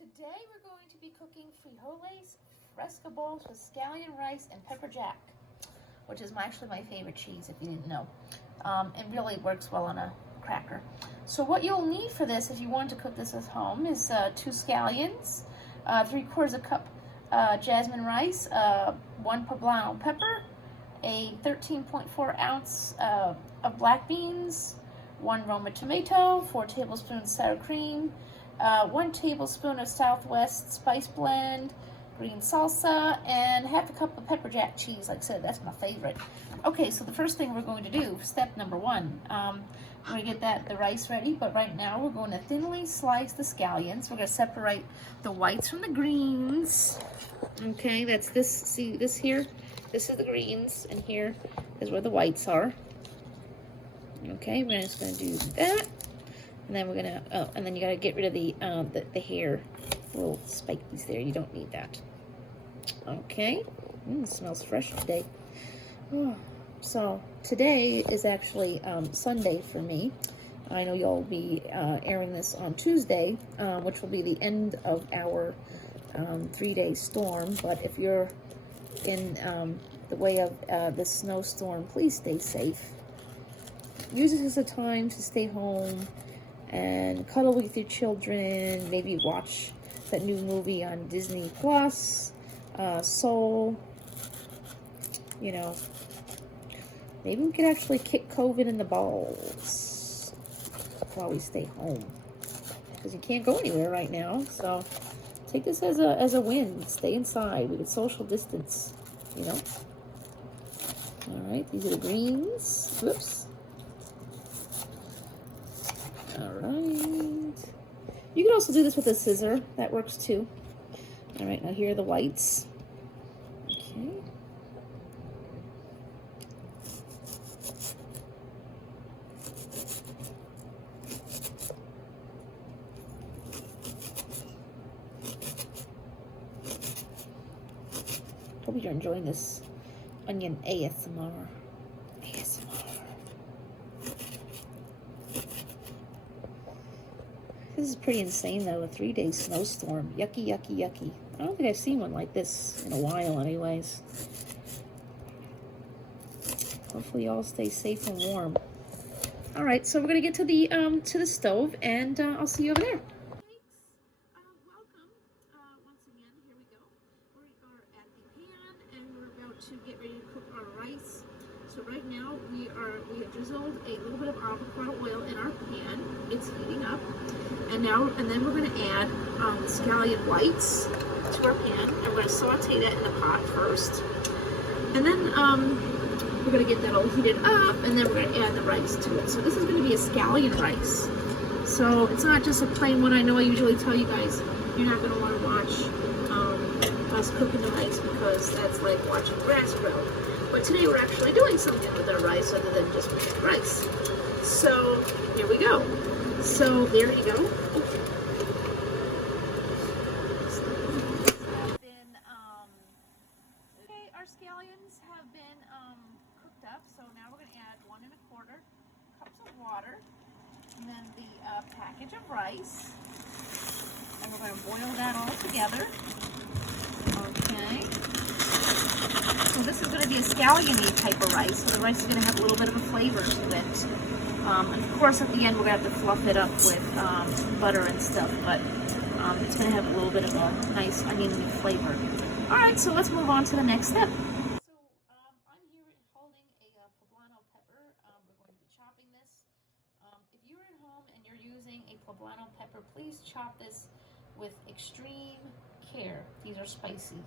Today we're going to be cooking frijoles, Fresca bowls with scallion rice and pepper jack, which is actually my favorite cheese if you didn't know. It really works well on a cracker. So what you'll need for this, if you want to cook this at home, is 2 scallions, 3/4 cup jasmine rice, 1 poblano pepper, a 13.4 ounce of black beans, 1 Roma tomato, 4 tablespoons sour cream, 1 tablespoon of Southwest spice blend, green salsa, and 1/2 cup of pepper jack cheese. Like I said, that's my favorite. Okay, so the first thing we're going to do, step number 1, we're going to get the rice ready, but right now we're going to thinly slice the scallions. We're going to separate the whites from the greens. Okay, that's this, see this here? This is the greens, and here is where the whites are. Okay, we're just going to do that. And then we're gonna, oh, and then you gotta get rid of the hair, little spikies there. You don't need that. Okay, it smells fresh today. Oh, so today is actually Sunday for me. I know y'all will be airing this on Tuesday, which will be the end of our 3-day storm. But if you're in the way of this snowstorm, please stay safe. Use it as a time to stay home and cuddle with your children, maybe watch that new movie on Disney Plus, Soul. You know, maybe we could actually kick COVID in the balls while we stay home, because you can't go anywhere right now. So take this as a win. Stay inside. We could social distance, you know. All right, these are the greens. Whoops. All right. You can also do this with a scissor. That works too. All right, now here are the whites. Okay. Hope you're enjoying this onion ASMR. This is pretty insane though, a 3-day snowstorm. Yucky, yucky, yucky. I don't think I've seen one like this in a while anyways. Hopefully y'all stay safe and warm. All right, so we're gonna get to the stove, and I'll see you over there. Welcome. Once again, here we go. We are at the pan, and we're about to get ready to cook our rice. So right now we have drizzled a little bit of avocado oil in our pan. It's heating up. And then we're going to add the scallion whites to our pan, and we're going to saute that in the pot first. And then we're going to get that all heated up, and then we're going to add the rice to it. So this is going to be a scallion rice. So it's not just a plain one. I know I usually tell you guys you're not going to want to watch us cooking the rice, because that's like watching grass grow. But today we're actually doing something with our rice other than just making rice. So here we go. So there you go. Okay, our scallions have been cooked up. So now we're going to add 1 1/4 cups of water, and then the package of rice, and we're going to boil that all together. Okay. So this is going to be a scallion-y type of rice. So the rice is going to have a little bit of a flavor to it. And of course, at the end, we're going to have to fluff it up with butter and stuff, but it's going to have a little bit of a nice oniony flavor. All right, so let's move on to the next step. So I'm here holding a poblano pepper. We're going to be chopping this. If you're at home and you're using a poblano pepper, please chop this with extreme care. These are spicy.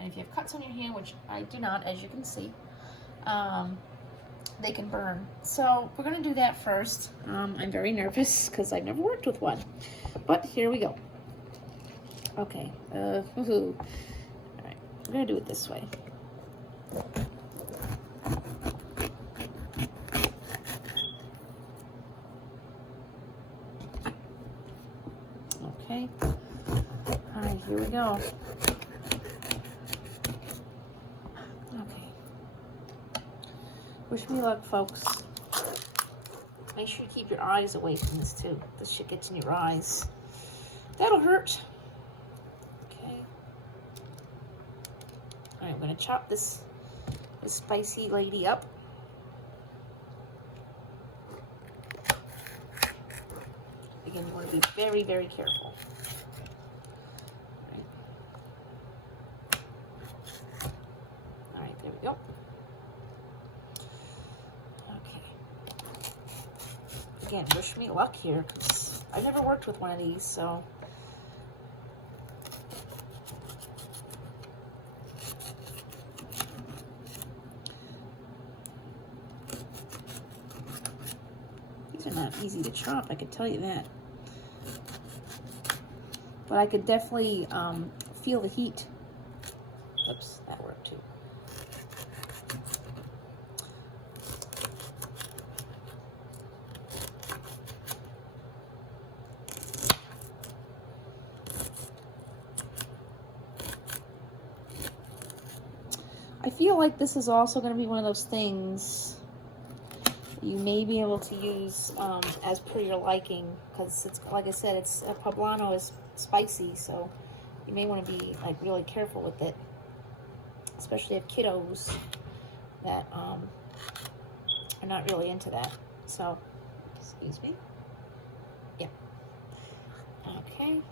And if you have cuts on your hand, which I do not, as you can see, they can burn. So we're going to do that first. I'm very nervous because I've never worked with one. But here we go. Okay. All right. We're going to do it this way. Okay. All right, here we go. Wish me luck, folks. Make sure you keep your eyes away from this too. This shit gets in your eyes. That'll hurt. going to chop this spicy lady up. Again, you want to be very, very careful. All right, there we go. Okay. Again, wish me luck here, because I've never worked with one of these, so. These are not easy to chop, I can tell you that. But I could definitely feel the heat. Oops, that worked too. I feel like this is also going to be one of those things you may be able to use as per your liking, because it's, like I said, it's poblano is spicy, so you may want to be like really careful with it, especially if kiddos that are not really into that. So, excuse me. Yeah. Okay.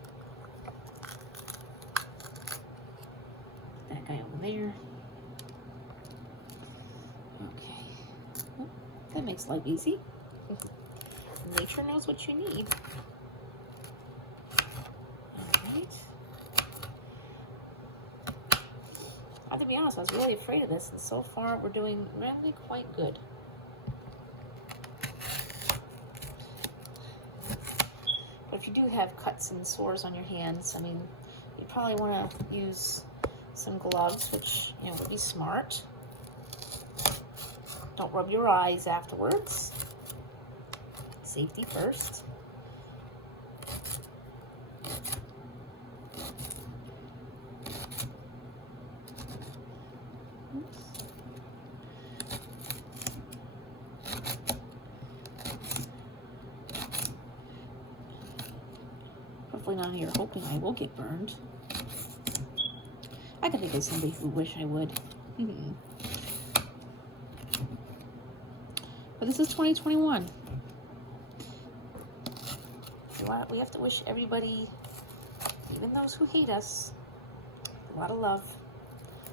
That guy over there. Okay. Oh, that makes life easy. Nature knows what you need. Alright. I have to be honest, I was really afraid of this, and so far we're doing really quite good. But if you do have cuts and sores on your hands, I mean, you probably want to use some gloves, which, you know, would be smart. Don't rub your eyes afterwards. Safety first. Hopefully not here, hoping I will get burned. I can think of somebody who wish I would. But this is 2021. We have to wish everybody, even those who hate us, a lot of love.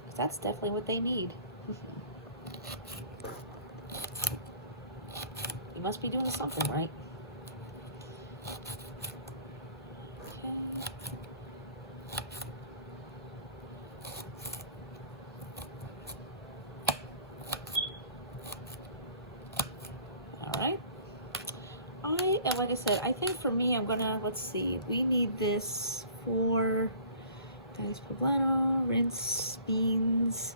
Because that's definitely what they need. You must be doing something right. Like I said, I think for me, I'm gonna, let's see, we need this for diced poblano, rinse, beans.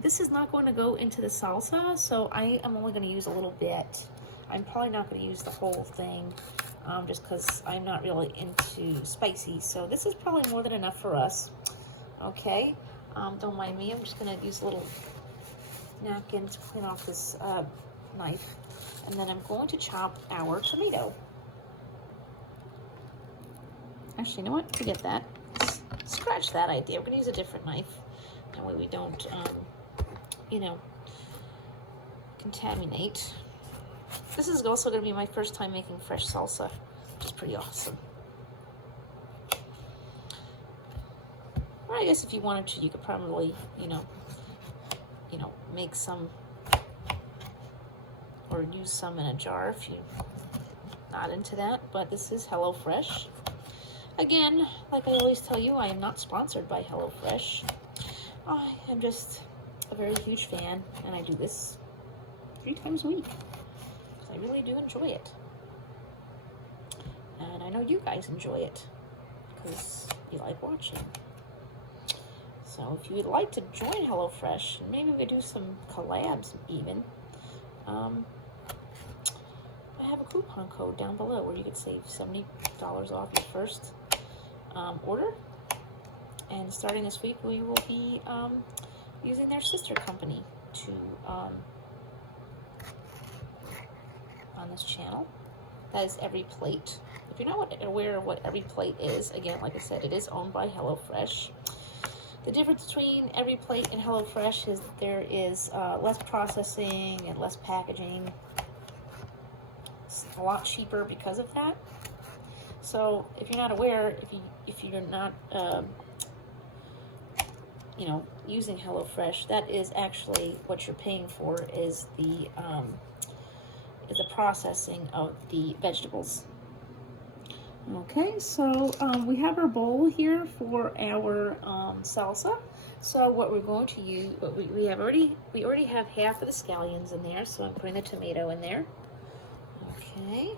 This is not going to go into the salsa, so I am only going to use a little bit. I'm probably not going to use the whole thing, just because I'm not really into spicy, so this is probably more than enough for us. Okay, don't mind me, I'm just going to use a little napkin to clean off this knife. And then I'm going to chop our tomato. Actually, you know what? Forget that. Scratch that idea. We're going to use a different knife. That way we don't, you know, contaminate. This is also going to be my first time making fresh salsa, which is pretty awesome. Or I guess if you wanted to, you could probably, you know, make some or use some in a jar if you're not into that, but this is HelloFresh. Again, like I always tell you, I am not sponsored by HelloFresh. I am just a very huge fan, and I do this 3 times a week. I really do enjoy it. And I know you guys enjoy it, because you like watching. So if you would like to join HelloFresh, maybe we could do some collabs even. I have a coupon code down below where you could save $70 off your first order. And starting this week, we will be using their sister company to on this channel. That is Every Plate. If you're not aware of what Every Plate is, again, like I said, it is owned by HelloFresh. The difference between every plate and HelloFresh is that there is less processing and less packaging. It's a lot cheaper because of that. So if you're not aware, if you're not you know, using HelloFresh, that is actually what you're paying for, is the processing of the vegetables. Okay, so we have our bowl here for our salsa. So what we're going to use, we already have half of the scallions in there, so I'm putting the tomato in there. Okay,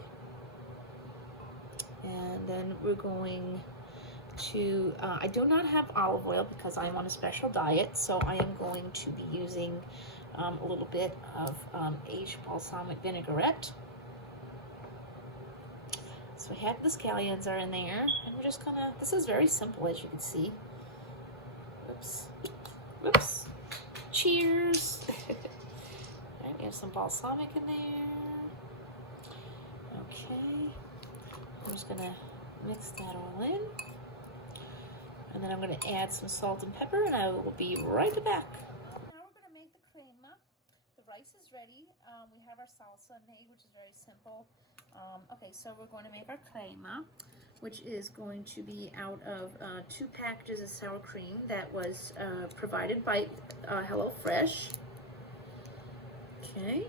and then we're going to, I do not have olive oil because I'm on a special diet, so I am going to be using a little bit of aged balsamic vinaigrette. So we have the scallions are in there, and we're just gonna, this is very simple as you can see. Whoops, whoops, cheers. All right, we have some balsamic in there. Okay, I'm just gonna mix that all in. And then I'm gonna add some salt and pepper, and I will be right back. Now we're gonna make the crema. The rice is ready. We have our salsa made, which is very simple. Okay, so we're going to make our crema, which is going to be out of 2 packages of sour cream that was provided by HelloFresh. Okay.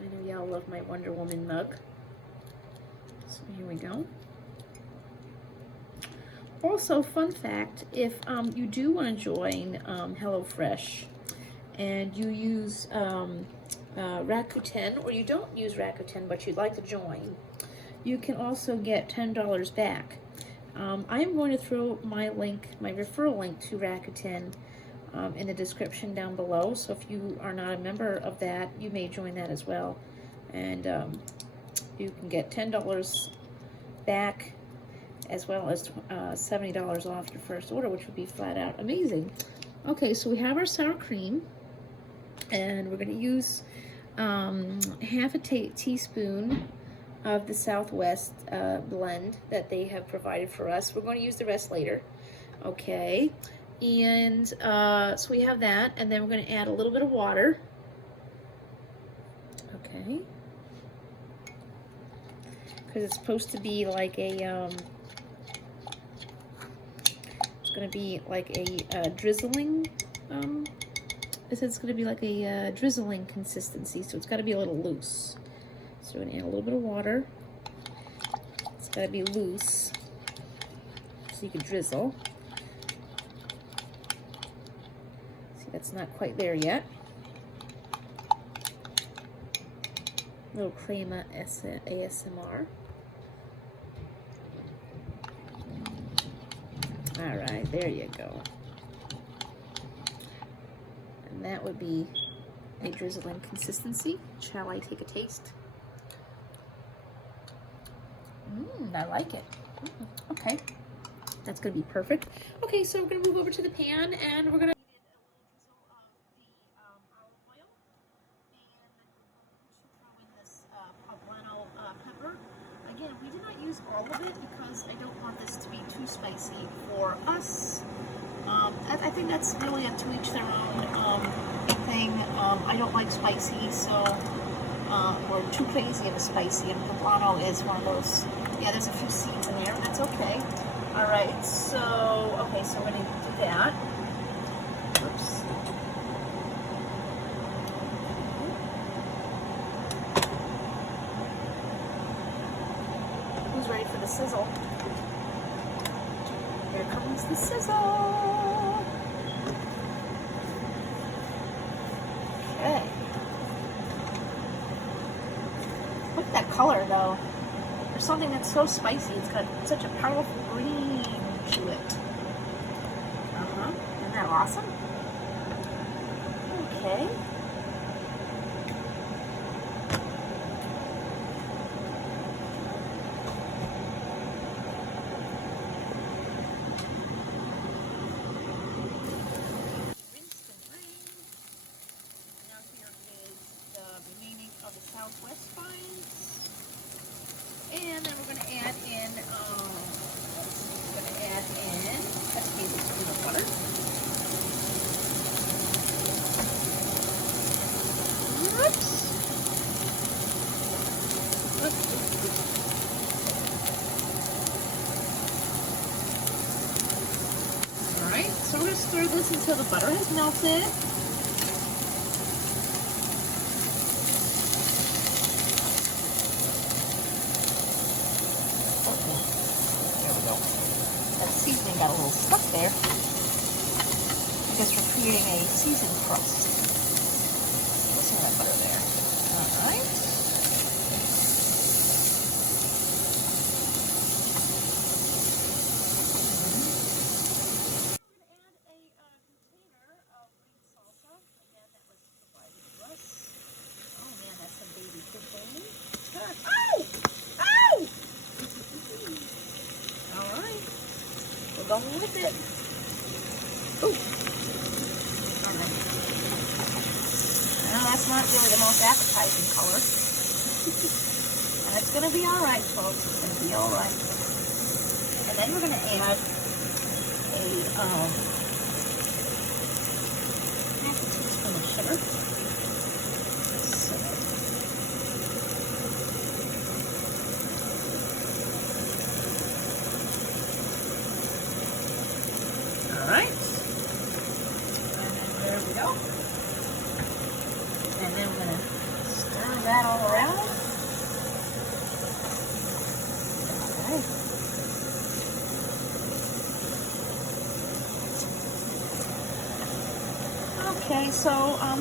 I know y'all love my Wonder Woman mug. So here we go. Also, fun fact, if you do want to join HelloFresh and you use Rakuten, or you don't use Rakuten but you'd like to join, you can also get $10 back. I am going to throw my link, my referral link to Rakuten in the description down below, so if you are not a member of that, you may join that as well, and you can get $10 back, as well as $70 off your first order, which would be flat out amazing. Okay, so we have our sour cream, and we're going to use half a teaspoon of the Southwest blend that they have provided for us. We're going to use the rest later. Okay, and so we have that, and then we're going to add a little bit of water. Okay, because it's supposed to be like a it's going to be like a drizzling. It says it's going to be like a drizzling consistency, so it's got to be a little loose. So we're going to add a little bit of water. It's got to be loose so you can drizzle. See, that's not quite there yet. A little crema ASMR. All right, there you go. And that would be a drizzling consistency. Shall I take a taste? I like it. Okay, that's gonna be perfect. Okay, so we're gonna move over to the pan, and we're gonna add a little drizzle of the olive oil, and throw in this poblano pepper. Again, we did not use all of it because I don't want this to be too spicy for us. I think that's really up to each their own thing. I don't like spicy, so or too crazy of a spicy, and poblano is one of those. Yeah, there's a few seeds in there. That's okay. All right, so okay, so we're gonna do that. Oops. Who's ready for the sizzle? Here comes the sizzle. Okay. Look at that color, though. For something that's so spicy, it's got such a powerful green to it. Isn't that awesome? Okay. Southwest spines, and then we're going to add in, a tablespoon of this until the butter has melted. Okay, there we go. That seasoning got a little stuck there because we're creating a seasoned crust. Listen to that butter there. All right. Going with it. Ooh. Alright. Well, that's not really the most appetizing color. And it's going to be alright, folks. It's going to be alright. And then we're going to add a half a teaspoon of sugar. Alright, and then there we go. And then we're going to stir that all around. Alright. Okay, so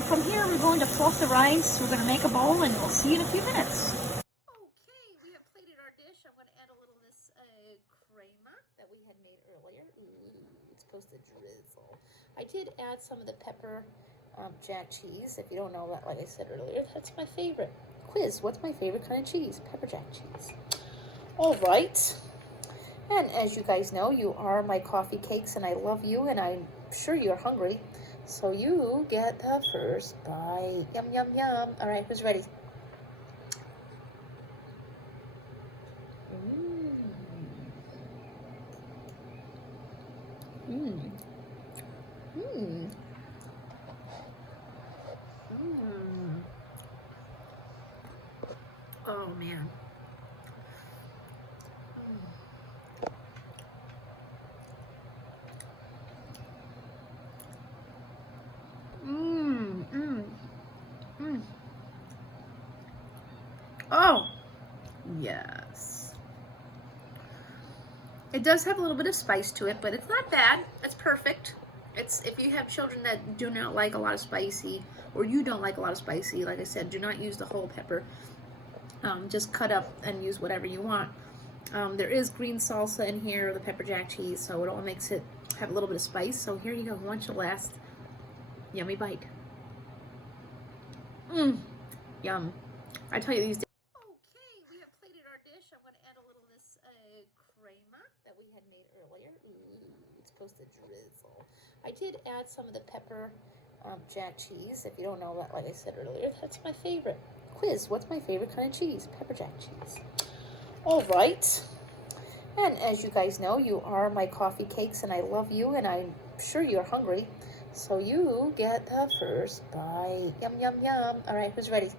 from here we're going to fluff the rice. We're going to make a bowl and we'll see you in a few minutes. Okay, we have plated our dish. I'm going to add a little of this crema that we had made earlier. It's supposed to drizzle. I did add some of the pepper jack cheese. If you don't know that, like I said earlier, that's my favorite. Quiz, what's my favorite kind of cheese? Pepper jack cheese. All right. And as you guys know, you are my coffee cakes, and I love you, and I'm sure you're hungry. So you get the first bite. Yum, yum, yum. All right, who's ready? Mmm. Mmm. Mmm. Oh, man. Mmm. Mmm. Mmm. Oh, yes. It does have a little bit of spice to it, but it's not bad. It's perfect. It's if you have children that do not like a lot of spicy, or you don't like a lot of spicy, like I said, do not use the whole pepper. Just cut up and use whatever you want. There is green salsa in here, the pepper jack cheese, so it all makes it have a little bit of spice. So here you go. Who wants your last yummy bite? Mmm. Yum. I tell you these days. Okay, we have plated our dish. I'm going to add a little of this crema that we had made earlier. It's supposed to drizzle. I did add some of the pepper jack cheese. If you don't know that, like I said earlier, that's my favorite. Quiz, what's my favorite kind of cheese? Pepper jack cheese. All right. And as you guys know, you are my coffee cakes, and I love you, and I'm sure you're hungry. So you get the first bite. Yum, yum, yum. All right, who's ready?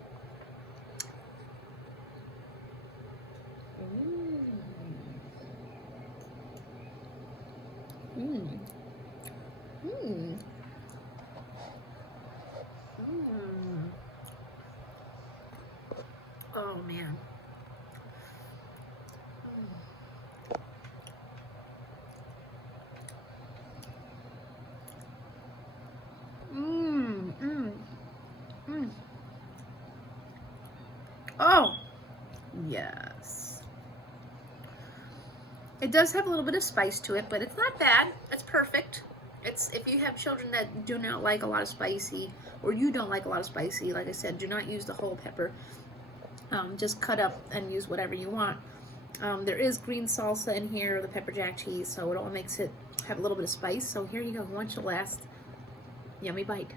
Mmm. Mmm. Mmm. Oh, man. Mmm. Mmm. Mmm. Oh, yes. It does have a little bit of spice to it, but it's not bad. It's perfect. It's if you have children that do not like a lot of spicy, or you don't like a lot of spicy, like I said, do not use the whole pepper. Just cut up and use whatever you want. There is green salsa in here, the pepper jack cheese, so it all makes it have a little bit of spice. So here you go. Who wants your last yummy bite?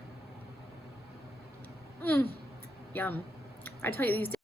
Mmm. Yum. I tell you these days.